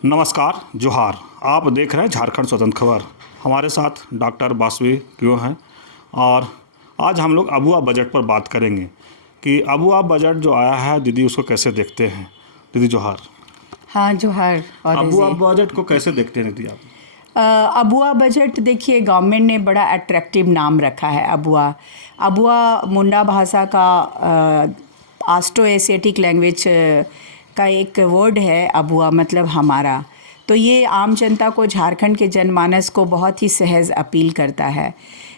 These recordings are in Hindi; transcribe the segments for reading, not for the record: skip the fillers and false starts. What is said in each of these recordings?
नमस्कार, जोहार। आप देख रहे हैं झारखंड स्वतंत्र खबर। हमारे साथ डॉक्टर बासवी क्यों हैं और आज हम लोग अबुआ बजट पर बात करेंगे कि अबुआ बजट जो आया है, दीदी उसको कैसे देखते हैं। दीदी जोहार। हाँ जोहार। और अबुआ बजट को कैसे देखते हैं दीदी आप? अबुआ बजट देखिए, गवर्नमेंट ने बड़ा अट्रैक्टिव नाम रखा है अबुआ। अबुआ मुंडा भाषा का आस्ट्रो एशियाटिक लैंग्वेज का एक वर्ड है। अबुआ मतलब हमारा। तो ये आम जनता को, झारखंड के जनमानस को बहुत ही सहज अपील करता है,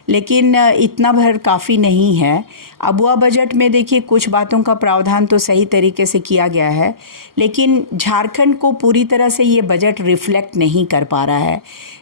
लेकिन इतना भर काफ़ी नहीं है। अबुआ बजट में देखिए कुछ बातों का प्रावधान तो सही तरीके से किया गया है, लेकिन झारखंड को पूरी तरह से ये बजट रिफ्लेक्ट नहीं कर पा रहा है।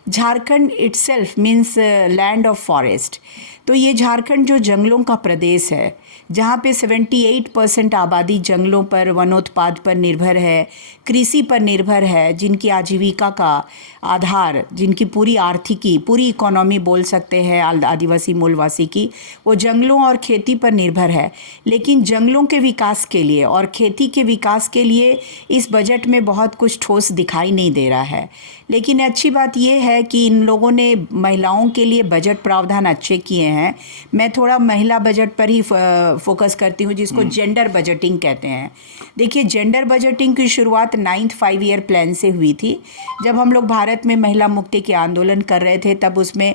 Jharkhand itself means land of forest. तो ये झारखंड जो जंगलों का प्रदेश है, जहाँ पे 78% आबादी जंगलों पर, वनोत्पाद पर निर्भर है, कृषि पर निर्भर है, जिनकी आजीविका का आधार, जिनकी पूरी आर्थिकी, पूरी इकोनॉमी बोल सकते हैं आदिवासी मूलवासी की, वो जंगलों और खेती पर निर्भर है। लेकिन जंगलों के विकास के लिए और खेती के विकास के लिए इस बजट में बहुत कुछ ठोस दिखाई नहीं दे रहा है। लेकिन अच्छी बात यह है कि इन लोगों ने महिलाओं के लिए बजट प्रावधान अच्छे किए हैं। मैं थोड़ा महिला बजट पर ही फोकस करती हूँ, जिसको जेंडर बजटिंग कहते हैं। देखिए, जेंडर बजटिंग की शुरुआत 9th 5 ईयर प्लान से हुई थी। जब हम लोग भारत में महिला मुक्ति के आंदोलन कर रहे थे, तब उसमें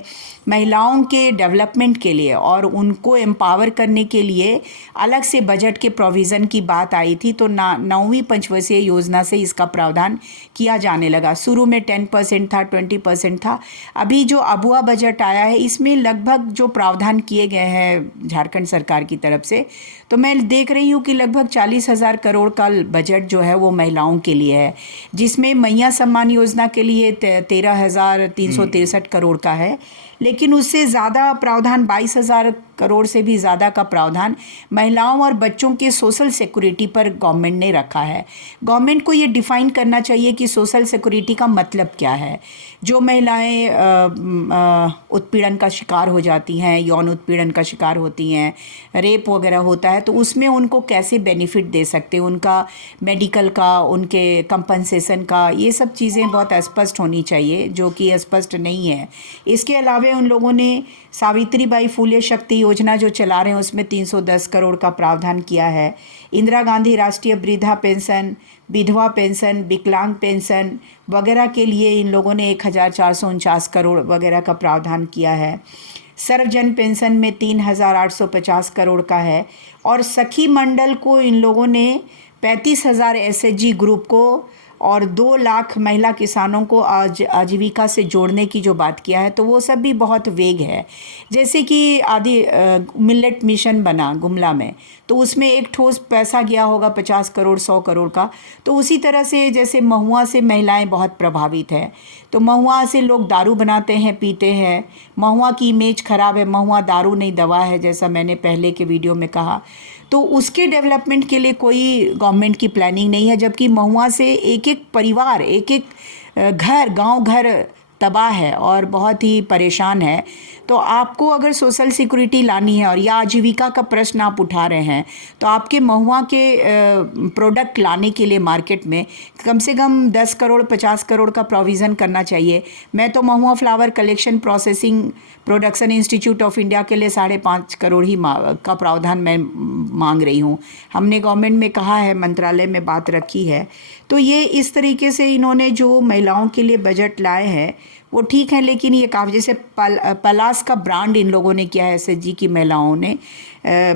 महिलाओं के डेवलपमेंट के लिए और उनको एम्पावर करने के लिए अलग से बजट के प्रोविज़न की बात आई थी। तो 9वीं पंचवर्षीय योजना से इसका प्रावधान किया जाने लगा। शुरू में 10% था, 20% था। अभी जो अबुआ बजट आया है, इसमें लगभग जो प्रावधान किए गए हैं झारखंड सरकार की तरफ से, तो मैं देख रही हूँ कि लगभग 40,000 करोड़ का बजट जो है वो महिलाओं के लिए है, जिसमें मैया सम्मान योजना के लिए 13,363 करोड़ का है। लेकिन उससे ज़्यादा प्रावधान, 22,000 करोड़ से भी ज़्यादा का प्रावधान महिलाओं और बच्चों के सोशल सिक्योरिटी पर गवर्नमेंट ने रखा है। गवर्नमेंट को ये डिफ़ाइन करना चाहिए कि सोशल सिक्योरिटी का मतलब क्या है। जो महिलाएं उत्पीड़न का शिकार हो जाती हैं, यौन उत्पीड़न का शिकार होती हैं, रेप वगैरह होता है, तो उसमें उनको कैसे बेनिफिट दे सकते हैं, उनका मेडिकल का, उनके कंपनसेशन का, ये सब चीज़ें बहुत स्पष्ट होनी चाहिए, जो कि स्पष्ट नहीं है। इसके अलावा उन लोगों ने सावित्रीबाई फुले शक्ति योजना जो चला रहे हैं, उसमें 310 करोड़ का प्रावधान किया है। इंदिरा गांधी राष्ट्रीय वृद्धा पेंशन, विधवा पेंशन, विकलांग पेंशन वगैरह के लिए इन लोगों ने 1,449 करोड़ वगैरह का प्रावधान किया है। सर्वजन पेंशन में 3,850 करोड़ का है। और सखी मंडल को इन लोगों ने 35,000 एसएचजी ग्रुप को और 2 लाख महिला किसानों को आजीविका से जोड़ने की जो बात किया है, तो वो सब भी बहुत वेग है। जैसे कि मिलेट मिशन बना गुमला में, तो उसमें एक ठोस पैसा गया होगा 50 करोड़ 100 करोड़ का। तो उसी तरह से जैसे महुआ से महिलाएं बहुत प्रभावित हैं, तो महुआ से लोग दारू बनाते हैं, पीते हैं। महुआ की इमेज खराब है, महुआ दारू नहीं दवा है, जैसा मैंने पहले के वीडियो में कहा। तो उसके डेवलपमेंट के लिए कोई गवर्नमेंट की प्लानिंग नहीं है, जबकि महुआ से एक एक परिवार, एक एक घर, गांव घर तबाह है और बहुत ही परेशान है। तो आपको अगर सोशल सिक्योरिटी लानी है और या आजीविका का प्रश्न आप उठा रहे हैं, तो आपके महुआ के प्रोडक्ट लाने के लिए मार्केट में कम से कम 10 करोड़ 50 करोड़ का प्रोविज़न करना चाहिए। मैं तो mahua flower collection processing production institute of India के लिए 5.5 करोड़ ही का प्रावधान मैं मांग रही हूँ। हमने गवर्नमेंट में कहा है, मंत्रालय में बात रखी है। तो ये इस तरीके से इन्होंने जो महिलाओं के लिए बजट लाए हैं वो ठीक है, लेकिन ये काफ़ी, जैसे पलास का ब्रांड इन लोगों ने किया है, एसएचजी की महिलाओं ने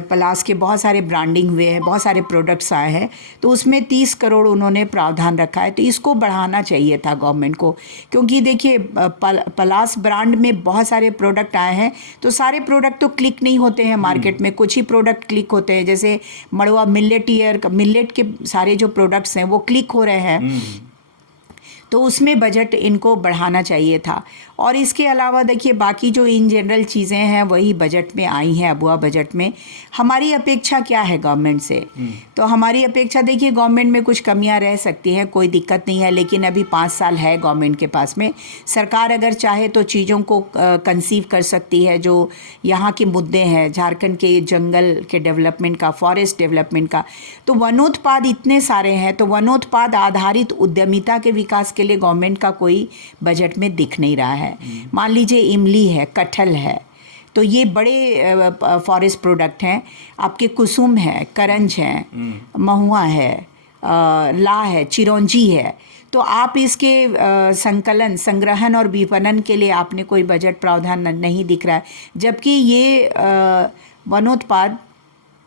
पलास के बहुत सारे ब्रांडिंग हुए हैं, बहुत सारे प्रोडक्ट्स आए हैं, तो उसमें 30 करोड़ उन्होंने प्रावधान रखा है। तो इसको बढ़ाना चाहिए था गवर्नमेंट को, क्योंकि देखिए पलास ब्रांड में बहुत सारे प्रोडक्ट आए हैं, तो सारे प्रोडक्ट तो क्लिक नहीं होते हैं मार्केट में, कुछ ही प्रोडक्ट क्लिक होते हैं। जैसे मड़वा मिलेट के सारे जो प्रोडक्ट्स हैं वो क्लिक हो रहे हैं। तो उसमें बजट इनको बढ़ाना चाहिए था। और इसके अलावा देखिए बाकी जो इन जनरल चीज़ें हैं वही बजट में आई हैं। अबुआ बजट में हमारी अपेक्षा क्या है गवर्नमेंट से? तो हमारी अपेक्षा देखिए गवर्नमेंट में कुछ कमियां रह सकती हैं, कोई दिक्कत नहीं है, लेकिन अभी 5 साल है गवर्नमेंट के पास में। सरकार अगर चाहे तो चीज़ों को कंसीव कर सकती है। जो यहाँ के मुद्दे हैं झारखंड के जंगल के डेवलपमेंट का, फॉरेस्ट डेवलपमेंट का, तो वनोत्पाद इतने सारे हैं, तो वनोत्पाद आधारित उद्यमिता के विकास के लिए गवर्नमेंट का कोई बजट में दिख नहीं रहा है। मान लीजिए इमली है, कटहल है, तो ये बड़े फॉरेस्ट प्रोडक्ट हैं। आपके कुसुम है, करंज है, महुआ है, ला है, चिरौंजी है। तो आप इसके संकलन, संग्रहण और विपणन के लिए आपने कोई बजट प्रावधान नहीं दिख रहा है, जबकि ये वनोत्पाद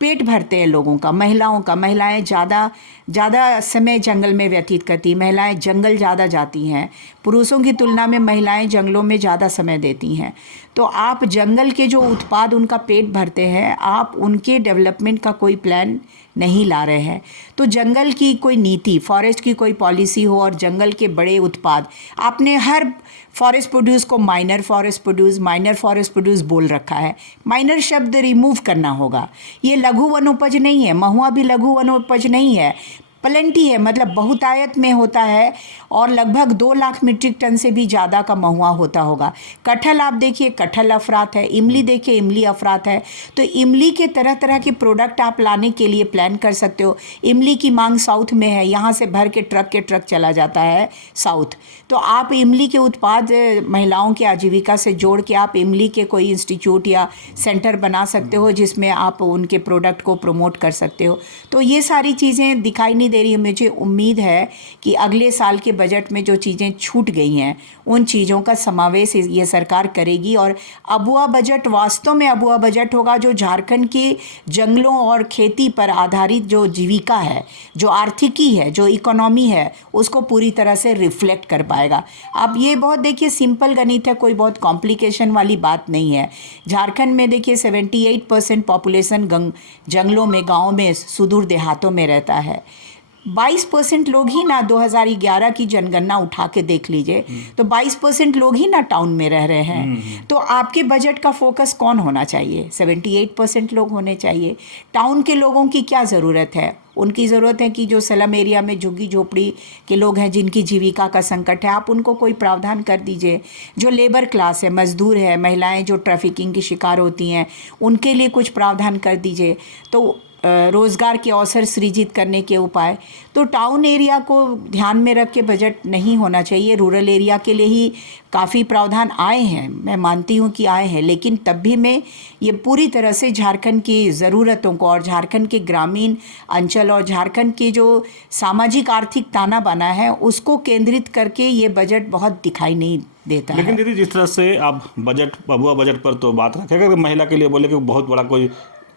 पेट भरते हैं लोगों का, महिलाओं का। महिलाएं ज़्यादा समय जंगल में व्यतीत करती, महिलाएं जंगल ज़्यादा जाती हैं, पुरुषों की तुलना में महिलाएं जंगलों में ज़्यादा समय देती हैं। तो आप जंगल के जो उत्पाद उनका पेट भरते हैं, आप उनके डेवलपमेंट का कोई प्लान नहीं ला रहे हैं। तो जंगल की कोई नीति, फॉरेस्ट की कोई पॉलिसी हो और जंगल के बड़े उत्पाद, आपने हर फॉरेस्ट प्रोड्यूस को माइनर फॉरेस्ट प्रोड्यूस बोल रखा है। माइनर शब्द रिमूव करना होगा। ये लघु वनोपज नहीं है, महुआ भी लघु वनोपज नहीं है, प्लेंटी है, मतलब बहुतायत में होता है और लगभग 2 लाख मीट्रिक टन से भी ज़्यादा का महुआ होता होगा। कटहल आप देखिए, कटहल अफरात है, इमली देखिए, इमली अफरात है। तो इमली के तरह तरह के प्रोडक्ट आप लाने के लिए प्लान कर सकते हो। इमली की मांग साउथ में है, यहाँ से भर के ट्रक चला जाता है साउथ। तो आप इमली के उत्पाद महिलाओं के आजीविका से जोड़ के आप इमली के कोई इंस्टीट्यूट या सेंटर बना सकते हो, जिसमें आप उनके प्रोडक्ट को प्रमोट कर सकते हो। तो ये सारी चीज़ें दिखाई नहीं दे रही है। मुझे उम्मीद है कि अगले साल के बजट में जो चीज़ें छूट गई हैं उन चीज़ों का समावेश ये सरकार करेगी और अबुआ बजट वास्तव में अबुआ बजट होगा, जो झारखंड के जंगलों और खेती पर आधारित जो जीविका है, जो आर्थिकी है, जो इकोनॉमी है, उसको पूरी तरह से रिफ्लेक्ट कर पाएगा। अब ये बहुत देखिए सिंपल गणित है, कोई बहुत कॉम्प्लिकेशन वाली बात नहीं है। झारखंड में देखिए 78% पॉपुलेशन जंगलों में, गाँव में, सुदूर देहातों में रहता है। 22% लोग ही ना, 2011 की जनगणना उठा के देख लीजिए, तो 22% लोग ही ना टाउन में रह रहे हैं। तो आपके बजट का फोकस कौन होना चाहिए? 78% लोग होने चाहिए। टाउन के लोगों की क्या ज़रूरत है? उनकी ज़रूरत है कि जो स्लम एरिया में झुग्गी झोपड़ी के लोग हैं, जिनकी जीविका का संकट है, आप उनको कोई प्रावधान कर दीजिए। जो लेबर क्लास है, मजदूर है, महिलाएं जो ट्रैफिकिंग की शिकार होती हैं, उनके लिए कुछ प्रावधान कर दीजिए। तो रोज़गार के अवसर सृजित करने के उपाय, तो टाउन एरिया को ध्यान में रख के बजट नहीं होना चाहिए। रूरल एरिया के लिए ही काफ़ी प्रावधान आए हैं, मैं मानती हूँ कि आए हैं, लेकिन तब भी मैं ये पूरी तरह से झारखंड की ज़रूरतों को और झारखंड के ग्रामीण अंचल और झारखंड के जो सामाजिक आर्थिक ताना बाना है उसको केंद्रित करके ये बजट बहुत दिखाई नहीं देता लेकिन है। दीदी, जिस तरह से आप बजट, अबुआ बजट पर तो बात रखें, अगर महिला के लिए बोले कि बहुत बड़ा कोई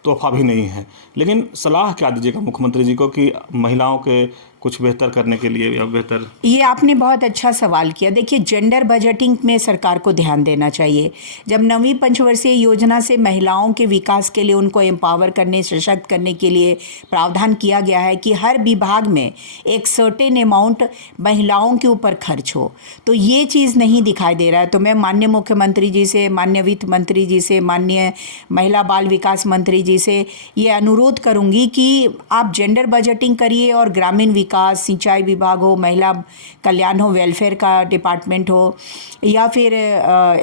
तोहफा भी नहीं है, लेकिन सलाह क्या दीजिएगा मुख्यमंत्री जी को कि महिलाओं के कुछ बेहतर करने के लिए या बेहतर? ये आपने बहुत अच्छा सवाल किया। देखिए, जेंडर बजटिंग में सरकार को ध्यान देना चाहिए। जब 9वीं पंचवर्षीय योजना से महिलाओं के विकास के लिए, उनको एम्पावर करने, सशक्त करने के लिए प्रावधान किया गया है कि हर विभाग में एक सर्टेन अमाउंट महिलाओं के ऊपर खर्च हो, तो ये चीज़ नहीं दिखाई दे रहा है। तो मैं माननीय मुख्यमंत्री जी से, माननीय वित्त मंत्री जी से, माननीय महिला बाल विकास मंत्री जी से ये अनुरोध करूँगी कि आप जेंडर बजटिंग करिए और ग्रामीण विकास, सिंचाई विभाग हो, महिला कल्याण हो, वेलफेयर का डिपार्टमेंट हो, या फिर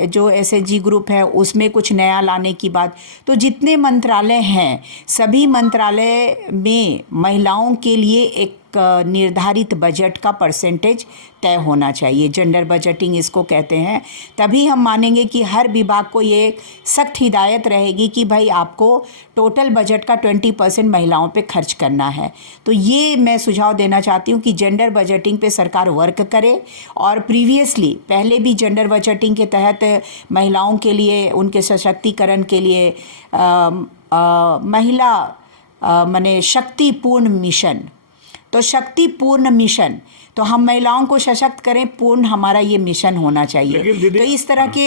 जो एसएचजी ग्रुप है उसमें कुछ नया लाने की बात। तो जितने मंत्रालय हैं, सभी मंत्रालय में महिलाओं के लिए एक निर्धारित बजट का परसेंटेज तय होना चाहिए। जेंडर बजटिंग इसको कहते हैं। तभी हम मानेंगे कि हर विभाग को ये सख्त हिदायत रहेगी कि भाई आपको टोटल बजट का 20% महिलाओं पे खर्च करना है। तो ये मैं सुझाव देना चाहती हूँ कि जेंडर बजटिंग पे सरकार वर्क करे। और प्रीवियसली पहले भी जेंडर बजटिंग के तहत महिलाओं के लिए, उनके सशक्तिकरण के लिए महिला माने शक्तिपूर्ण मिशन, तो शक्तिपूर्ण मिशन, तो हम महिलाओं को सशक्त करें, पूर्ण हमारा ये मिशन होना चाहिए। तो इस तरह के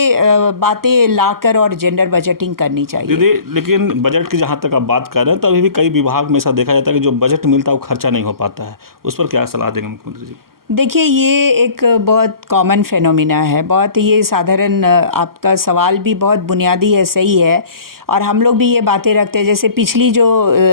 बातें लाकर और जेंडर बजटिंग करनी चाहिए। दीदी, लेकिन बजट की जहाँ तक आप बात कर रहे हैं, तो अभी भी कई विभाग में ऐसा देखा जाता है कि जो बजट मिलता है वो खर्चा नहीं हो पाता है। उस पर क्या सलाह देंगे मुख्यमंत्री जी? देखिए ये एक बहुत कॉमन फेनोमिना है, बहुत ये साधारण आपका सवाल भी बहुत बुनियादी है, सही है। और हम लोग भी ये बातें रखते हैं, जैसे पिछली जो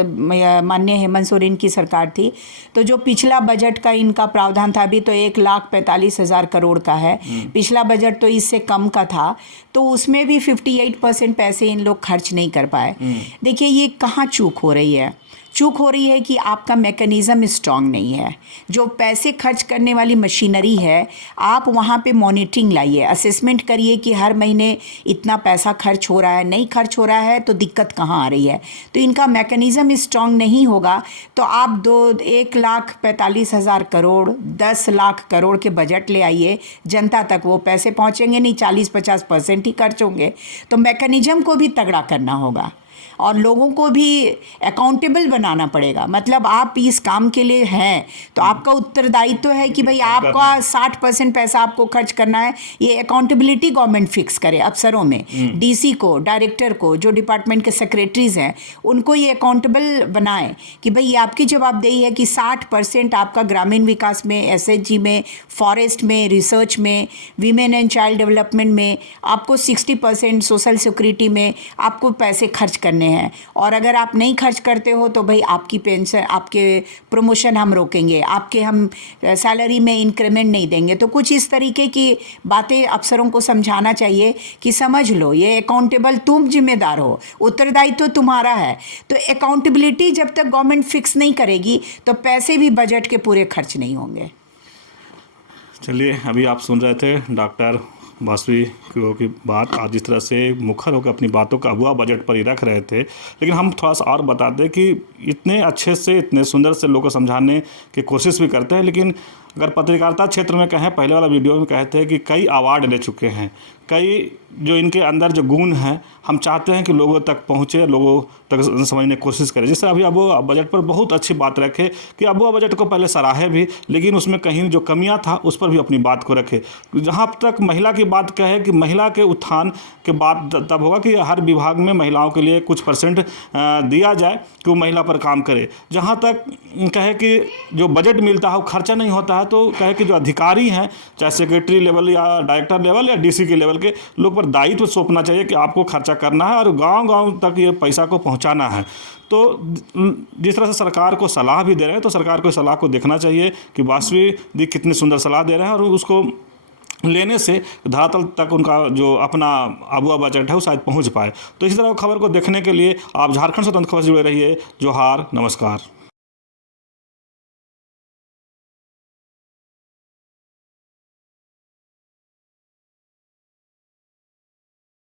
माननीय हेमंत सोरेन की सरकार थी, तो जो पिछला बजट का इनका प्रावधान था, अभी तो 1,45,000 करोड़ का है, पिछला बजट तो इससे कम का था, तो उसमें भी 58% पैसे इन लोग खर्च नहीं कर पाए। देखिए ये कहाँ चूक हो रही है? चूक हो रही है कि आपका मैकेनिज़्म स्ट्रांग नहीं है। जो पैसे खर्च करने वाली मशीनरी है, आप वहाँ पे मॉनिटरिंग लाइए, असेसमेंट करिए कि हर महीने इतना पैसा खर्च हो रहा है, नहीं खर्च हो रहा है तो दिक्कत कहाँ आ रही है। तो इनका मैकेनिज़्म स्ट्रांग नहीं होगा तो आप 1,45,000 करोड़ 10 लाख करोड़ के बजट ले आइए, जनता तक वो पैसे पहुँचेंगे नहीं, 40-50% ही खर्च होंगे। तो मैकेनिज़्म को भी तगड़ा करना होगा और लोगों को भी अकाउंटेबल बनाना पड़ेगा। मतलब आप इस काम के लिए हैं तो आपका उत्तरदायित्व है कि भाई आपका 60% पैसा आपको खर्च करना है। ये अकाउंटेबिलिटी गवर्नमेंट फिक्स करे अफसरों में, डीसी को, डायरेक्टर को, जो डिपार्टमेंट के सेक्रेटरीज हैं उनको ये अकाउंटेबल बनाए कि भाई ये आपकी जवाबदेही है कि 60% आपका ग्रामीण विकास में, एसएचजी में, फॉरेस्ट में, रिसर्च में, वीमेन एंड चाइल्ड डेवलपमेंट में, आपको 60% सोशल सिक्योरिटी में आपको पैसे खर्च करने हैं। और अगर आप नहीं खर्च करते हो तो भाई आपकी पेंशन, आपके प्रमोशन हम रोकेंगे, आपके हम सैलरी में इंक्रीमेंट नहीं देंगे। तो कुछ इस तरीके की बातें अफसरों को समझाना चाहिए कि समझ लो ये अकाउंटेबल, तुम जिम्मेदार हो, उत्तरदायित्व तुम्हारा है। तो अकाउंटेबिलिटी जब तक गवर्नमेंट फिक्स नहीं करेगी तो पैसे भी बजट के पूरे खर्च नहीं होंगे। चलिए, अभी आप सुन रहे थे डॉक्टर बासवी की बात, और जिस तरह से मुखर होकर अपनी बातों का अगुआ बजट पर ही रख रहे थे। लेकिन हम थोड़ा सा और बता दें कि इतने अच्छे से, इतने सुंदर से लोगों को समझाने की कोशिश भी करते हैं, लेकिन अगर पत्रकारिता क्षेत्र में कहें, पहले वाला वीडियो में कहते हैं कि कई अवार्ड ले चुके हैं, कई जो इनके अंदर जो गुण हैं हम चाहते हैं कि लोगों तक पहुँचे, लोगों तक समझने की कोशिश करें। जिससे अभी अबुआ बजट पर बहुत अच्छी बात रखे कि अबुआ बजट को पहले सराहे भी, लेकिन उसमें कहीं जो कमियां था उस पर भी अपनी बात को रखे। जहां तक महिला की बात कहे कि महिला के उत्थान के बात तब होगा कि हर विभाग में महिलाओं के लिए कुछ % दिया जाए कि वो महिला पर काम करे। जहाँ तक कहे कि जो बजट मिलता है वो खर्चा नहीं होता है, तो कहे कि जो अधिकारी हैं, चाहे सेक्रेटरी लेवल या डायरेक्टर लेवल या डीसी के लेवल के लोग पर दायित्व सौंपना चाहिए कि आपको खर्चा करना है और गांव-गांव तक ये पैसा को पहुंचाना है। तो जिस तरह से सरकार को सलाह भी दे रहे हैं, तो सरकार को सलाह को देखना चाहिए कि बासवी जी कितनी सुंदर सलाह दे रहे हैं, और उसको लेने से धरातल तक उनका जो अपना अबुआ बजट है वो शायद पहुंच पाए। तो इसी तरह खबर को देखने के लिए आप झारखंड स्वतंत्र खबर से जुड़े रहिए। जोहार, नमस्कार।